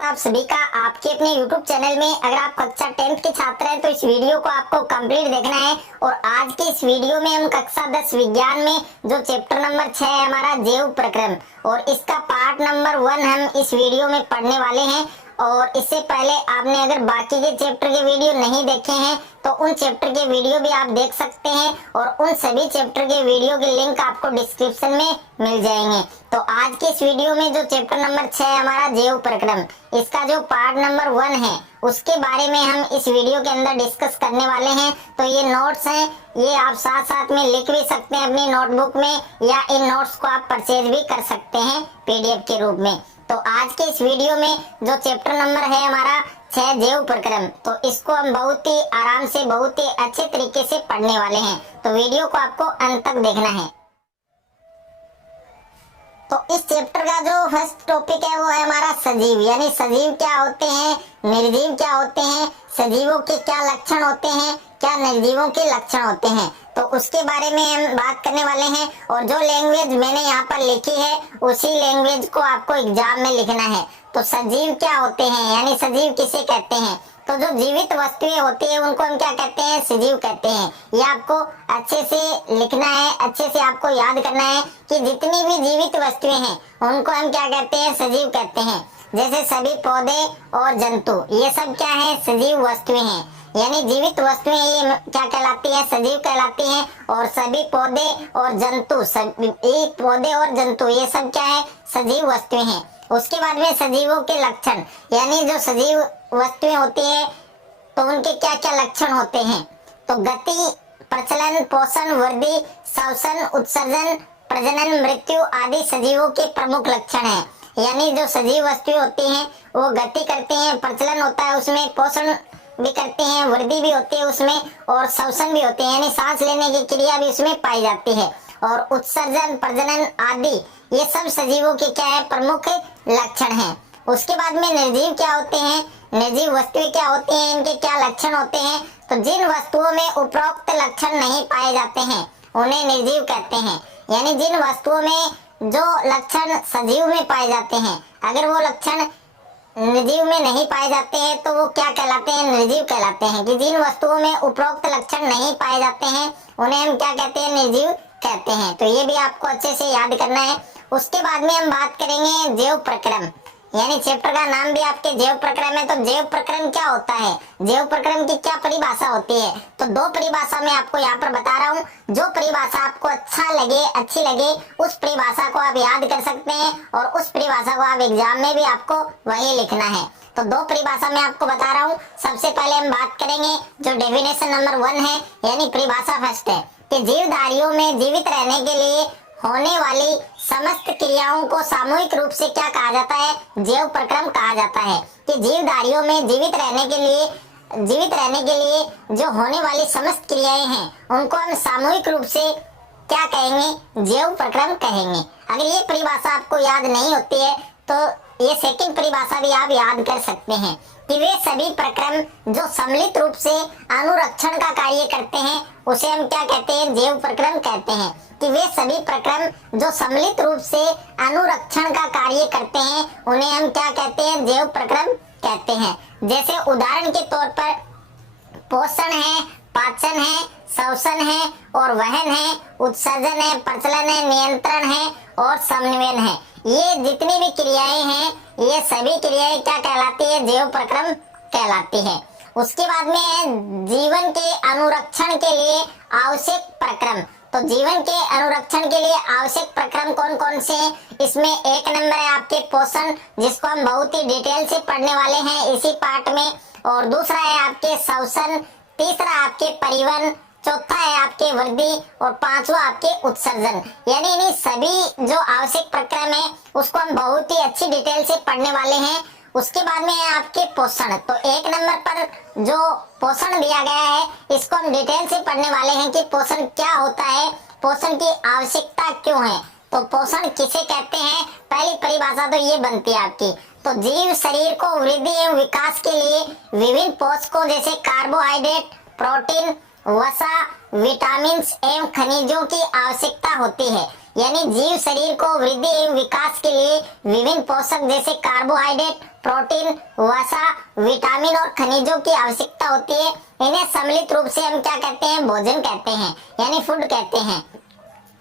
आप सभी का आपके अपने YouTube चैनल में। अगर आप कक्षा 10th के छात्र हैं तो इस वीडियो को आपको कंप्लीट देखना है। और आज के इस वीडियो में हम कक्षा 10 विज्ञान में जो चैप्टर नंबर 6 है हमारा जैव प्रक्रम, और इसका पार्ट नंबर 1 हम इस वीडियो में पढ़ने वाले हैं। और इससे पहले आपने अगर बाकी के चैप्टर के वीडियो नहीं देखे हैं तो उन चैप्टर के वीडियो भी आप देख सकते हैं, और उन सभी चैप्टर के वीडियो के लिंक आपको डिस्क्रिप्शन में मिल जाएंगे। तो आज के इस वीडियो में जो चैप्टर नंबर 6 है हमारा जैव प्रक्रम, इसका जो पार्ट नंबर 1 है उसके बारे में हम इस वीडियो के अंदर डिस्कस करने वाले हैं। तो ये नोट्स हैं, ये आप साथ साथ में लिख भी सकते हैं अपनी नोटबुक में, या इन नोट्स को आप परचेज भी कर सकते हैं PDF के रूप में। तो आज के इस वीडियो में जो चैप्टर नंबर है हमारा 6 जैव प्रक्रम, तो इसको हम बहुत ही आराम से बहुत ही अच्छे तरीके से पढ़ने वाले हैं। तो वीडियो को आपको अंत तक देखना है। तो इस चैप्टर का जो फर्स्ट टॉपिक है वो है हमारा सजीव, यानी सजीव क्या होते हैं, निर्जीव क्या होते हैं, सजीवों के क्या लक्षण होते हैं, क्या निर्जीवों के लक्षण होते हैं, तो उसके बारे में हम बात करने वाले हैं। और जो लैंग्वेज मैंने यहाँ पर लिखी है उसी लैंग्वेज को आपको एग्जाम में लिखना है। तो सजीव क्या होते हैं, यानी सजीव किसे कहते हैं, तो जो जीवित वस्तुएं होती है उनको हम क्या कहते हैं, सजीव कहते हैं। ये आपको अच्छे से लिखना है, अच्छे से आपको याद करना है कि जितनी भी जीवित वस्तुएं हैं उनको हम क्या कहते हैं, सजीव कहते हैं। जैसे सभी पौधे और जंतु, ये सब क्या है, सजीव वस्तुएं हैं, यानी जीवित वस्तुएं ये क्या कहलाती है, सजीव कहलाती हैं। और सभी पौधे और जंतु, सभी पौधे और जंतु ये सब क्या है, सजीव वस्तुएं हैं। उसके बाद में सजीवों के लक्षण, यानी जो सजीव वस्तुएं होती है तो उनके क्या क्या लक्षण होते हैं, तो गति, प्रचलन, पोषण, वृद्धि, श्वसन, उत्सर्जन, प्रजनन, मृत्यु आदि सजीवों के प्रमुख लक्षण हैं। यानी जो सजीव वस्तुएं होती हैं वो गति करते हैं, प्रचलन होता है उसमें, पोषण भी करते हैं, वृद्धि भी होती है उसमें, और श्वसन भी होते हैं, यानी सांस लेने की क्रिया भी उसमें पाई जाती है। और उत्सर्जन, प्रजनन आदि ये सब सजीवों के क्या है, प्रमुख लक्षण हैं। उसके बाद में निर्जीव क्या होते हैं, निर्जीव वस्तुएं क्या होती हैं, इनके क्या लक्षण होते हैं, तो जिन वस्तुओं में उपरोक्त लक्षण नहीं पाए जाते हैं उन्हें निर्जीव कहते हैं। यानी जिन वस्तुओं में जो लक्षण सजीव में पाए जाते हैं, अगर वो लक्षण निर्जीव में नहीं पाए जाते हैं तो वो क्या कहलाते हैं, निर्जीव कहलाते हैं। कि जिन वस्तुओं में उपरोक्त लक्षण नहीं पाए जाते हैं उन्हें हम क्या कहते हैं, निर्जीव कहते हैं। तो ये भी आपको अच्छे से याद करना है। उसके बाद में हम बात करेंगे जैव प्रक्रम, यानी चैप्टर का नाम भी आपके जैव प्रक्रम है। तो जैव प्रक्रम क्या होता है, जैव प्रक्रम की क्या परिभाषा होती है, तो दो परिभाषा मैं आपको यहाँ पर बता रहा हूँ। जो परिभाषा आपको अच्छी लगे उस परिभाषा को आप याद कर सकते हैं, और उस परिभाषा को आप एग्जाम में भी आपको वही लिखना है। तो दो परिभाषा मैं आपको बता रहा हूँ। सबसे पहले हम बात करेंगे जो डेफिनेशन नंबर 1 है, यानी परिभाषा फर्स्ट है कि जीवधारियों में जीवित रहने के लिए होने वाली समस्त क्रियाओं को सामूहिक रूप से क्या कहा जाता है, जैव प्रक्रम कहा जाता है। कि जीवधारियों में जीवित रहने के लिए जो होने वाली समस्त क्रियाएं हैं उनको हम सामूहिक रूप से क्या कहेंगे, जैव प्रक्रम कहेंगे। अगर ये परिभाषा आपको याद नहीं होती है तो ये सेकंड परिभाषा भी आप याद कर सकते हैं कि वे सभी प्रक्रम जो सम्मिलित रूप से अनुरक्षण का कार्य करते हैं उसे हम क्या कहते हैं, जैव प्रक्रम कहते हैं। कि वे सभी प्रक्रम जो सम्मिलित रूप से अनुरक्षण का कार्य करते हैं उन्हें हम क्या कहते हैं, जैव प्रक्रम कहते हैं। जैसे उदाहरण के तौर पर पोषण है, पाचन है, श्वसन है और वहन है, उत्सर्जन है, प्रचलन है, नियंत्रण है और समन्वयन है। ये जितनी भी क्रियाएं हैं ये सभी क्रियाएं क्या कहलाती है, जैव प्रक्रम कहलाती है। उसके बाद में है जीवन के अनुरक्षण के लिए आवश्यक प्रक्रम। तो जीवन के अनुरक्षण के लिए आवश्यक प्रक्रम कौन कौन से हैं, इसमें एक नंबर है आपके पोषण, जिसको हम बहुत ही डिटेल से पढ़ने वाले हैं इसी पार्ट में। और दूसरा है आपके श्वसन, तीसरा आपके परिवहन, चौथा है आपके वृद्धि और पांचवा आपके उत्सर्जन। यानी इन्हीं सभी जो आवश्यक प्रक्रम है उसको हम बहुत ही अच्छी डिटेल से पढ़ने वाले हैं। उसके बाद में है आपके पोषण। तो एक नंबर पर जो पोषण दिया गया है इसको हम डिटेल से पढ़ने वाले हैं कि पोषण क्या होता है, पोषण की आवश्यकता क्यों है, तो पोषण किसे कहते हैं। पहली परिभाषा तो ये बनती है आपकी, तो जीव शरीर को वृद्धि एवं विकास के लिए विभिन्न पोषकों जैसे कार्बोहाइड्रेट, प्रोटीन, वसा, विटामिन एवं खनिजों की आवश्यकता होती है। यानी जीव शरीर को वृद्धि एवं विकास के लिए विभिन्न पोषक जैसे कार्बोहाइड्रेट, प्रोटीन, वसा, विटामिन और खनिजों की आवश्यकता होती है। इन्हें सम्मिलित रूप से हम क्या कहते हैं? भोजन कहते हैं, यानी फूड कहते हैं।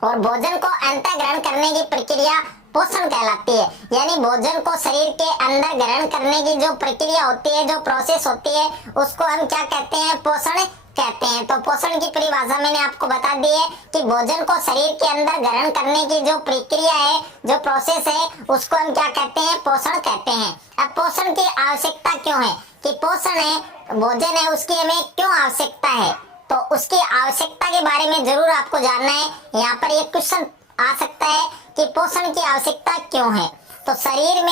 और भोजन को अंतः ग्रहण करने की प्रक्रिया पोषण कहलाती है। यानी भोजन को शरीर के अंदर ग्रहण करने की जो प्रक्रिया होती है, जो प्रोसेस होती है, उसको हम क्या कहते हैं? पोषण कहते हैं। तो पोषण की परिभाषा मैंने आपको बता दी है कि भोजन को शरीर के अंदर ग्रहण करने की जो प्रक्रिया है, जो प्रोसेस है, उसको हम क्या कहते हैं? पोषण कहते हैं। अब पोषण की आवश्यकता क्यों है? कि पोषण है, भोजन है, उसकी हमें क्यों आवश्यकता है? तो उसकी आवश्यकता के बारे में जरूर आपको जानना है। यहाँ पर एक क्वेश्चन आ सकता है कि पोषण की आवश्यकता क्यों है? तो शरीर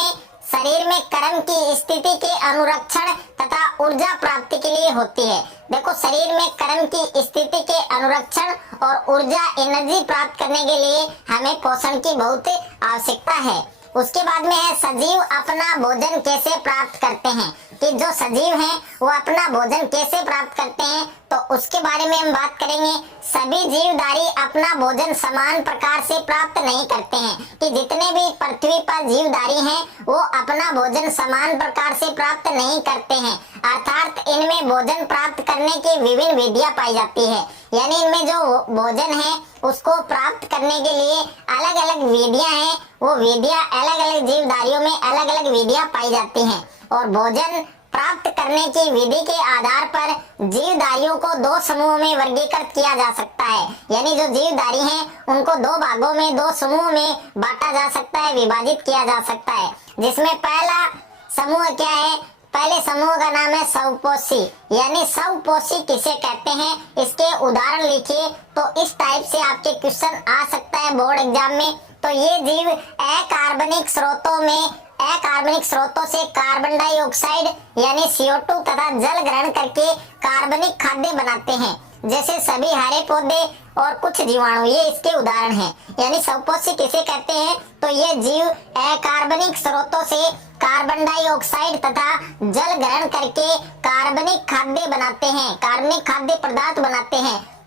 में कर्म की स्थिति के अनुरक्षण तथा ऊर्जा प्राप्ति के लिए होती है। देखो, शरीर में कर्म की स्थिति के अनुरक्षण और ऊर्जा एनर्जी प्राप्त करने के लिए हमें पोषण की बहुत आवश्यकता है। उसके बाद में है सजीव अपना भोजन कैसे प्राप्त करते हैं, कि जो सजीव हैं वो अपना भोजन कैसे प्राप्त करते हैं, तो उसके बारे में हम बात करेंगे। सभी जीवधारी अपना भोजन समान प्रकार से प्राप्त नहीं करते हैं, कि जितने भी पृथ्वी पर जीवधारी हैं वो अपना भोजन समान प्रकार से प्राप्त नहीं करते हैं। अर्थात इनमें भोजन प्राप्त करने की विभिन्न विधियां पाई जाती है। यानी इनमें जो भोजन है उसको प्राप्त करने के लिए अलग अलग विधियां हैं। वो विधियां अलग अलग जीवधारियों में अलग अलग विधियां पाई जाती हैं। और भोजन प्राप्त करने की विधि के आधार पर जीवधारियों को दो समूहों में वर्गीकृत किया जा सकता है। यानी जो जीवधारी हैं उनको दो भागों में, दो समूह में बांटा जा सकता है, विभाजित किया जा सकता है। जिसमें पहला समूह क्या है? पहले समूह का नाम है स्वपोषी। यानी स्वपोषी किसे कहते हैं, इसके उदाहरण लिखिए। तो इस टाइप से आपके क्वेश्चन आ सकता है बोर्ड एग्जाम में। तो ये जीव अकार्बनिक स्रोतों से कार्बन डाइऑक्साइड यानी CO2 तथा जल ग्रहण करके कार्बनिक खाद्य बनाते हैं, जैसे सभी हरे पौधे और कुछ जीवाणु। ये इसके उदाहरण हैं। यानी स्वपोषी किसे कहते हैं? तो ये जीव अकार्बनिक स्रोतों से कार्बन डाइऑक्साइड तथा जल ग्रहण करके कार्बनिक खाद्य बनाते हैं, कार्बनिक खाद्य पदार्थ बनाते हैं,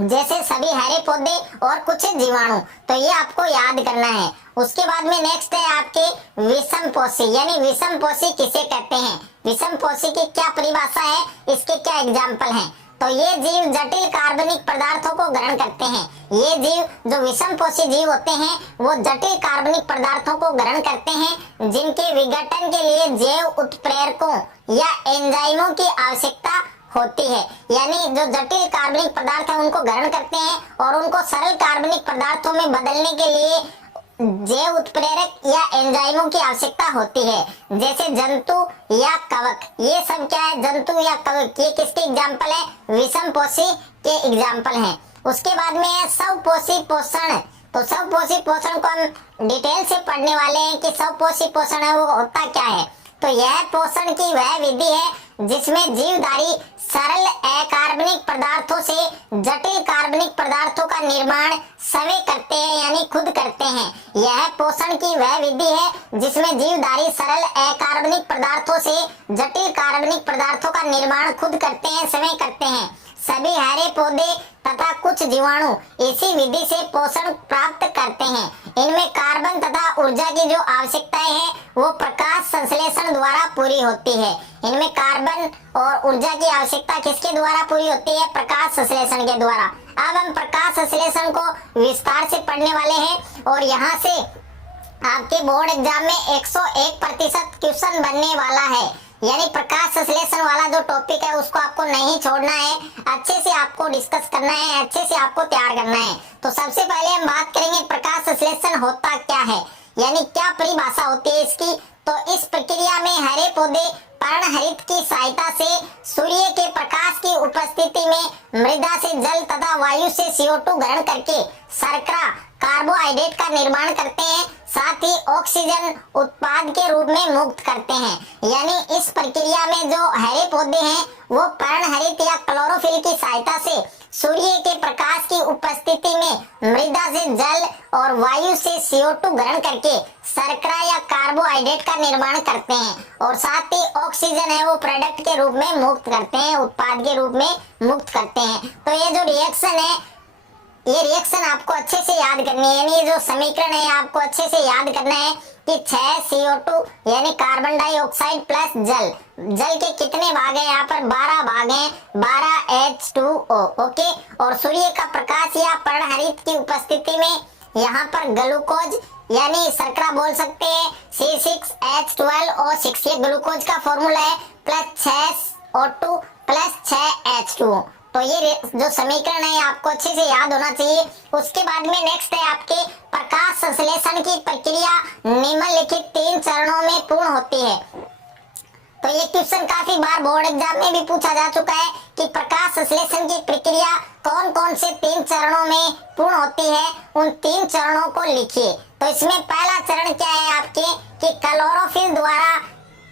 जैसे सभी हरे पौधे और कुछ जीवाणु। तो ये आपको याद करना है। उसके बाद में नेक्स्ट है आपके विषमपोषी। यानी विषमपोषी किसे कहते हैं? विषमपोषी की क्या परिभाषा है, इसके क्या एग्जाम्पल हैं? तो ये जीव जटिल कार्बनिक पदार्थों को ग्रहण करते हैं। ये जीव जो विषमपोषी जीव होते हैं वो जटिल कार्बनिक पदार्थों को ग्रहण करते हैं, जिनके विघटन के लिए जैव उत्प्रेरकों या एंजाइमों की आवश्यकता होती है। यानी जो जटिल कार्बनिक पदार्थ है उनको ग्रहण करते हैं और उनको सरल कार्बनिक पदार्थों में बदलने के लिए जैव उत्प्रेरक या एंजाइमों की आवश्यकता होती है, जैसे जंतु या कवक। ये सब क्या है? जंतु या कवक। ये किसके एग्जाम्पल है? विषमपोषी के एग्जाम्पल हैं। उसके बाद में है स्वपोषी पोषण। तो स्वपोषी पोषण को हम डिटेल से पढ़ने वाले हैं कि स्वपोषी पोषण है वो होता क्या है। तो यह पोषण की वह विधि है जिसमें जीवधारी सरल अकार्बनिक पदार्थों से जटिल कार्बनिक पदार्थों का निर्माण स्वयं करते हैं, यानी खुद करते हैं। यह पोषण की वह विधि है जिसमें जीवधारी सरल अकार्बनिक पदार्थों से जटिल कार्बनिक पदार्थों का निर्माण खुद करते हैं, स्वयं करते हैं। सभी हरे पौधे तथा कुछ जीवाणु इसी विधि से पोषण प्राप्त करते हैं। इनमें कार्बन तथा ऊर्जा की जो आवश्यकताएं हैं वो प्रकाश संश्लेषण द्वारा पूरी होती है। इनमें कार्बन और ऊर्जा की आवश्यकता किसके द्वारा पूरी होती है? प्रकाश संश्लेषण के द्वारा। अब हम प्रकाश संश्लेषण को विस्तार से पढ़ने वाले हैं और यहाँ से आपके बोर्ड एग्जाम में 101% क्वेश्चन बनने वाला है। यानी प्रकाश संश्लेषण वाला जो टॉपिक है उसको आपको नहीं छोड़ना है, अच्छे से आपको डिस्कस करना है, अच्छे से आपको तैयार करना है। तो सबसे पहले हम बात करेंगे प्रकाश संश्लेषण होता क्या है, यानी क्या परिभाषा होती है इसकी। तो इस प्रक्रिया में हरे पौधे पर्णहरित की सहायता से सूर्य के प्रकाश की उपस्थिति में मृदा से जल तथा वायु से CO2 ग्रहण करके शर्करा कार्बोहाइड्रेट का निर्माण करते हैं, साथ ही ऑक्सीजन उत्पाद के रूप में मुक्त करते हैं। यानी इस प्रक्रिया में जो हरे पौधे हैं वो पर्णहरित या क्लोरोफिल की सहायता से सूर्य के प्रकाश की उपस्थिति में मृदा से जल और वायु से CO2 ग्रहण करके शर्करा या कार्बोहाइड्रेट का निर्माण करते हैं और साथ ही ऑक्सीजन है वो प्रोडक्ट के रूप में मुक्त करते हैं, उत्पाद के रूप में मुक्त करते हैं। तो ये जो रिएक्शन है ये रिएक्शन आपको अच्छे से याद करनी है, यानी ये जो समीकरण है आपको अच्छे से याद करना है कि 6CO2 यानी कार्बन डाइऑक्साइड प्लस जल, जल के कितने भाग हैं यहाँ पर 12 भाग हैं, 12H2O। ओके, और सूर्य का प्रकाश या पर्णहरित की उपस्थिति में यहाँ पर ग्लूकोज यानी शर्करा बोल सकते हैं C6H12O6, ये ग्लूकोज का फॉर्मूला है, प्लस 6O2 प्लस 6H2O। तो ये जो समीकरण है आपको अच्छे से याद होना चाहिए। उसके बाद में नेक्स्ट है आपके प्रकाश संश्लेषण की प्रक्रिया निम्नलिखित 3 चरणों में पूर्ण होती है। तो ये क्वेश्चन काफी बार बोर्ड एग्जाम में भी पूछा जा चुका है कि प्रकाश संश्लेषण की प्रक्रिया कौन कौन से 3 चरणों में पूर्ण होती है, उन 3 चरणों को लिखिए। तो इसमें पहला चरण क्या है आपके कि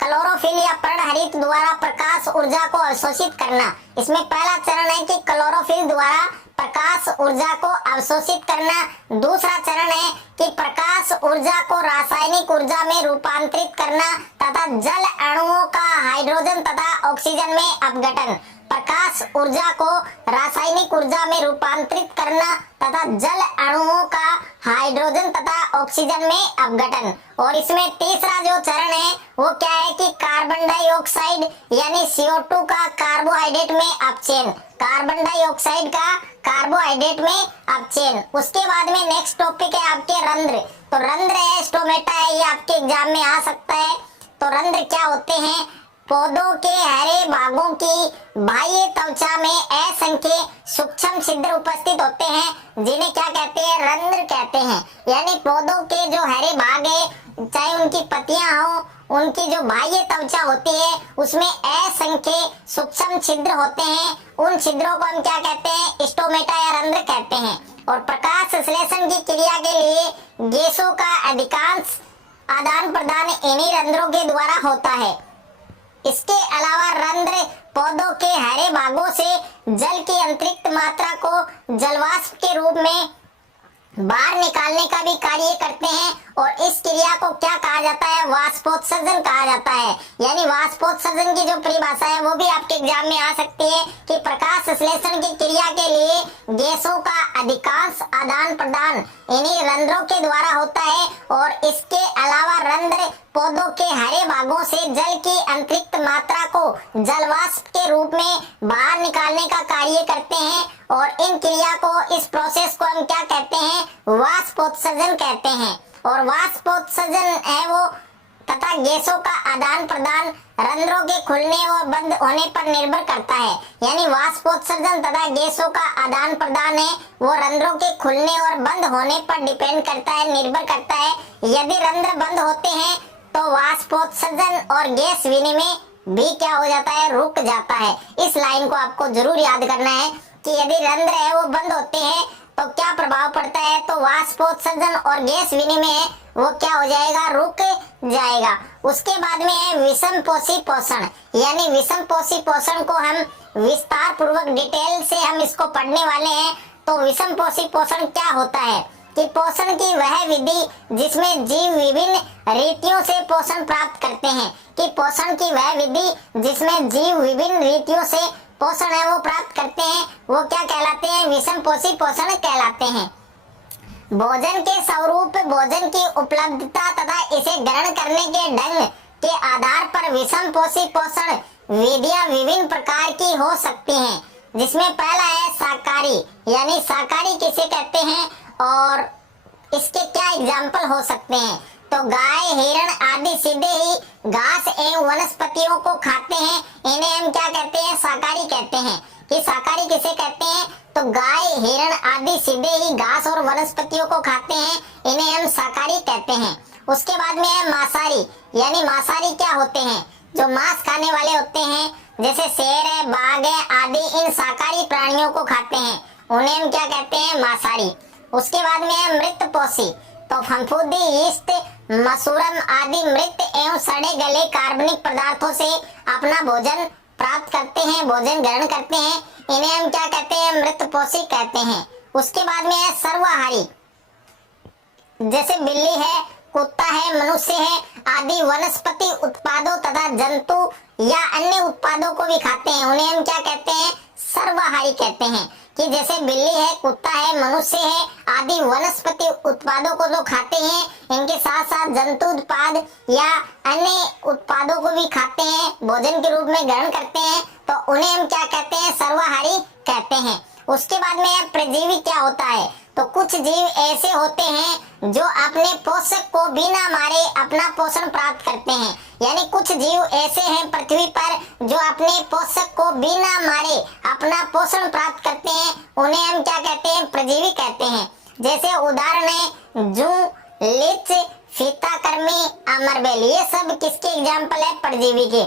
क्लोरोफिल या पर्णहरित द्वारा प्रकाश ऊर्जा को अवशोषित करना। इसमें पहला चरण है कि क्लोरोफिल द्वारा प्रकाश ऊर्जा को अवशोषित करना। दूसरा चरण है कि प्रकाश ऊर्जा को रासायनिक ऊर्जा में रूपांतरित करना तथा जल अणुओं का हाइड्रोजन तथा ऑक्सीजन में अपघटन। प्रकाश ऊर्जा को रासायनिक ऊर्जा में रूपांतरित करना तथा जल अणुओं का हाइड्रोजन तथा ऑक्सीजन में अपघटन। और इसमें तीसरा जो चरण है वो क्या है कि कार्बन डाइऑक्साइड यानी CO2 का कार्बोहाइड्रेट में अपचयन, कार्बन डाइऑक्साइड का कार्बोहाइड्रेट में अपचयन। उसके बाद में नेक्स्ट टॉपिक है आपके रंध्र। तो रंध्र है, स्टोमेटा है, ये आपके एग्जाम में आ सकता है। तो रंध्र क्या होते हैं? पौधों के हरे भागों की बाह्य त्वचा में असंख्य सूक्ष्म छिद्र उपस्थित होते हैं, जिन्हें क्या कहते हैं? रंध्र कहते हैं। यानी पौधों के जो हरे भाग है, चाहे उनकी पत्तियां हो, उनकी जो बाह्य त्वचा होती है उसमें असंख्य सूक्ष्म छिद्र होते हैं। उन छिद्रों को हम क्या कहते हैं? स्टोमेटा या रंध्र कहते हैं। और प्रकाश संश्लेषण की क्रिया के लिए गैसों का अधिकांश आदान प्रदान इन्हीं रंध्रों के द्वारा होता है। इसके अलावा रंध्र पौधों के हरे भागों से जल की अतिरिक्त मात्रा को जलवाष्प के रूप में बाहर निकालने का भी कार्य करते हैं। और इस क्रिया को क्या कहा जाता है? वाष्पोत्सर्जन कहा जाता है। यानी वाष्पोत्सर्जन की जो परिभाषा है वो भी आपके एग्जाम में आ सकती है कि प्रकाश संश्लेषण की क्रिया के लिए गैसों का अधिकांश आदान प्रदान इन्हीं रंध्रों के द्वारा होता है। और इसके अलावा रंध्र पौधों के हरे भागों से जल की अतिरिक्त मात्रा को जलवाष्प के रूप में बाहर निकालने का कार्य करते हैं। और इन क्रिया को, इस प्रोसेस को हम क्या कहते हैं? वाष्पोत्सर्जन कहते हैं। और वाष्पोत्सर्जन है वो तथा गैसों का आदान प्रदान रंध्रों के खुलने और बंद होने पर निर्भर करता है। यानी वाष्पोत्सर्जन तथा गैसों का आदान प्रदान है वो रंध्रों के खुलने और बंद होने पर डिपेंड करता है, निर्भर करता है। यदि रंध्र बंद होते हैं तो वाष्पोत्सर्जन और गैस विनिमय भी क्या हो जाता है? रुक जाता है। इस लाइन को आपको जरूर याद करना है कि यदि रंध्र है वो बंद होते हैं तो क्या प्रभाव पड़ता है? तो वाष्पोत्सर्जन और गैस विनिमय वो क्या हो जाएगा? रुक जाएगा। उसके बाद में है विषमपोषी पोषण। यानी विषमपोषी पोषण को हम विस्तार पूर्वक डिटेल से हम इसको पढ़ने वाले हैं। तो विषमपोषी पोषण क्या होता है कि पोषण की वह विधि जिसमें जीव विभिन्न रीतियों से पोषण प्राप्त करते हैं, कि पोषण की वह विधि जिसमें जीव विभिन्न रीतियों से पोषण है वो प्राप्त करते हैं, वो क्या कहलाते हैं? विषमपोषी पोषण कहलाते हैं। भोजन के स्वरूप, भोजन की उपलब्धता तथा इसे ग्रहण करने के ढंग के आधार पर विषमपोषी पोषण विधियां विभिन्न प्रकार की हो सकती हैं। जिसमें पहला है शाकाहारी। यानी शाकाहारी किसे कहते हैं और इसके क्या एग्जाम्पल हो सकते हैं? तो गाय, हिरण आदि सीधे ही घास एवं वनस्पतियों को खाते हैं, इन्हें हम क्या कहते हैं? शाकाहारी कहते हैं। कि शाकाहारी किसे कहते हैं? तो गाय, हिरण आदि सीधे ही घास और वनस्पतियों को खाते हैं, इन्हें हम शाकाहारी कहते हैं। उसके बाद में है मांसाहारी। यानी मांसाहारी क्या होते हैं? जो मांस खाने वाले होते हैं, जैसे शेर है, बाघ है आदि, इन शाकाहारी प्राणियों को खाते हैं, उन्हें हम क्या कहते हैं? मांसाहारी। उसके बाद में है मृतपोषी। तो फफूंदी, यीस्ट, मसूरम आदि मृत एवं सड़े गले कार्बनिक पदार्थों से अपना भोजन प्राप्त करते हैं, भोजन ग्रहण करते हैं, इन्हें हम क्या कहते हैं? मृतपोषी कहते हैं। उसके बाद में है सर्वाहारी। जैसे बिल्ली है, कुत्ता है, मनुष्य है आदि वनस्पति उत्पादों तथा जंतु या अन्य उत्पादों को भी खाते हैं, उन्हें हम क्या कहते हैं? सर्वाहारी कहते हैं। कि जैसे बिल्ली है, कुत्ता है, मनुष्य है आदि वनस्पति उत्पादों को जो खाते हैं, इनके साथ साथ जंतु उत्पाद या अन्य उत्पादों को भी खाते हैं, भोजन के रूप में ग्रहण करते हैं, तो उन्हें हम क्या कहते हैं? सर्वाहारी कहते हैं। उसके बाद में परजीवी क्या होता है? तो कुछ जीव ऐसे होते हैं जो अपने पोषक को बिना मारे अपना पोषण प्राप्त करते हैं। यानी कुछ जीव ऐसे हैं पृथ्वी पर जो अपने पोषक को बिना मारे अपना पोषण प्राप्त करते हैं, उन्हें हम क्या कहते हैं? परजीवी कहते हैं। जैसे उदाहरण है जू, लीच, फीताकृमि, अमरबेल, ये सब किसके एग्जाम्पल है? परजीवी के।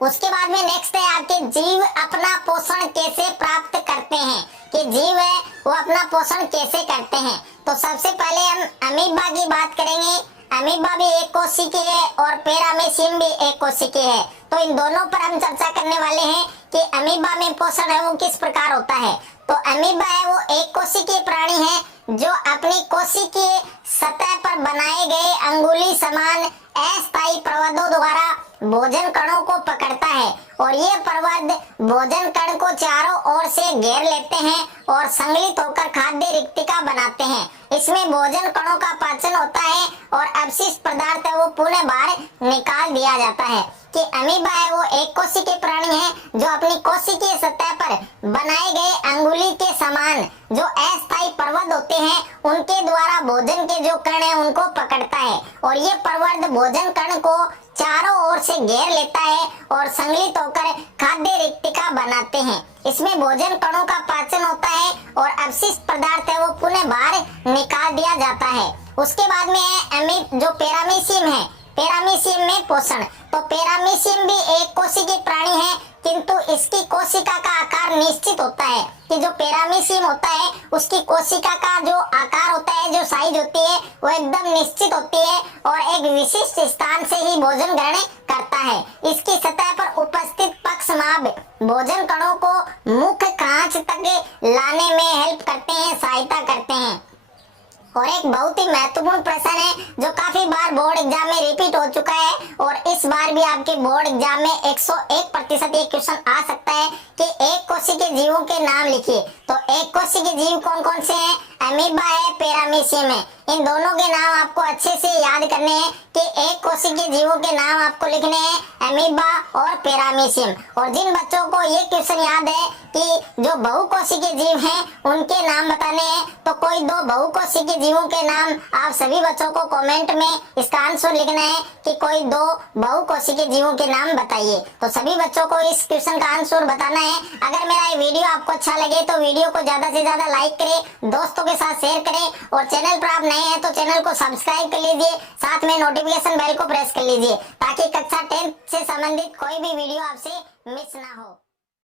उसके बाद में नेक्स्ट है आपके जीव अपना पोषण कैसे प्राप्त करते हैं, कि जीव है वो अपना पोषण कैसे करते हैं। तो सबसे पहले हम अमीबा की बात करेंगे। अमीबा भी एक कोशिकी है और पैरामीशियम भी एक कोशिकी है। तो इन दोनों पर हम चर्चा करने वाले हैं कि अमीबा में पोषण है वो किस प्रकार होता है। तो अमीबा है वो एक कोशिकीय प्राणी है जो अपनी कोशिकीय सतह पर बनाए गए अंगुली समान अस्थायी प्रवर्धों द्वारा भोजन कणों को पकड़ता है और ये प्रवर्ध भोजन कण को चारों ओर से घेर लेते हैं और संगलित होकर खाद्य रिक्तिका बनाते हैं। इसमें भोजन कणों का पाचन होता है और अवशिष्ट पदार्थ है वो पुनः बाहर निकाल दिया जाता है। कि अमीबा है वो एक कोशिकीय प्राणी है जो अपनी कोशिकीय सतह पर बनाए गए अंगुली के समान जो अस्थायी प्रवर्ध होते हैं उनके द्वारा भोजन के जो कण है उनको पकड़ता है और ये प्रवर्ध भोजन कण को चारों ओर से घेर लेता है और संगलित होकर खाद्य रिक्तिका बनाते हैं। इसमें भोजन कणों का पाचन होता है और अवशिष्ट पदार्थ है वो पुनः बाहर निकाल दिया जाता है। उसके बाद में है जो पैरामीशियम है, पैरामीशियम में पोषण। तो पैरामीशियम भी एक कोशिकीय प्राणी है किंतु इसकी कोशिका का आकार निश्चित होता है। कि जो पैरामीशियम होता है उसकी कोशिका का जो आकार होता है, जो साइज होती है वो एकदम निश्चित होती है और एक विशिष्ट स्थान से ही भोजन ग्रहण करता है। इसकी सतह पर उपस्थित पक्षमाभ भोजन कणों को मुख्य खांच तक लाने में हेल्प करते हैं, सहायता करते हैं। और एक बहुत ही महत्वपूर्ण प्रश्न है जो काफी बार बोर्ड एग्जाम में रिपीट हो चुका है और इस बार भी आपके बोर्ड एग्जाम में 101% ये क्वेश्चन आ सकता है कि एक कोशिकीय जीवों के नाम लिखिए। तो एक कोशिकीय जीव कौन कौन से हैं? अमीबा है, पैरामीशियम है। इन दोनों के नाम आपको अच्छे से याद करने हैं कि एक कोशिकीय जीवों के नाम आपको लिखने हैं, अमीबा और पैरामीशियम। और जिन बच्चों को ये क्वेश्चन याद है कि जो बहुकोशिकीय जीव हैं उनके नाम बताने हैं, तो कोई दो बहुकोशिकीय जीवों के नाम आप सभी बच्चों को कमेंट में इसका आंसर लिखना है कि कोई दो बहुकोशिकीय जीवों के नाम बताइए। तो सभी बच्चों को इस क्वेश्चन का आंसर बताना है। अगर मेरा ये वीडियो आपको अच्छा लगे तो वीडियो को ज्यादा से ज्यादा लाइक करें, दोस्तों के साथ शेयर करें और चैनल पर आप नए हैं तो चैनल को सब्सक्राइब कर लीजिए, साथ में नोटिफिकेशन बेल को प्रेस कर लीजिए ताकि कक्षा 10 से संबंधित कोई भी वीडियो आपसे मिस ना हो।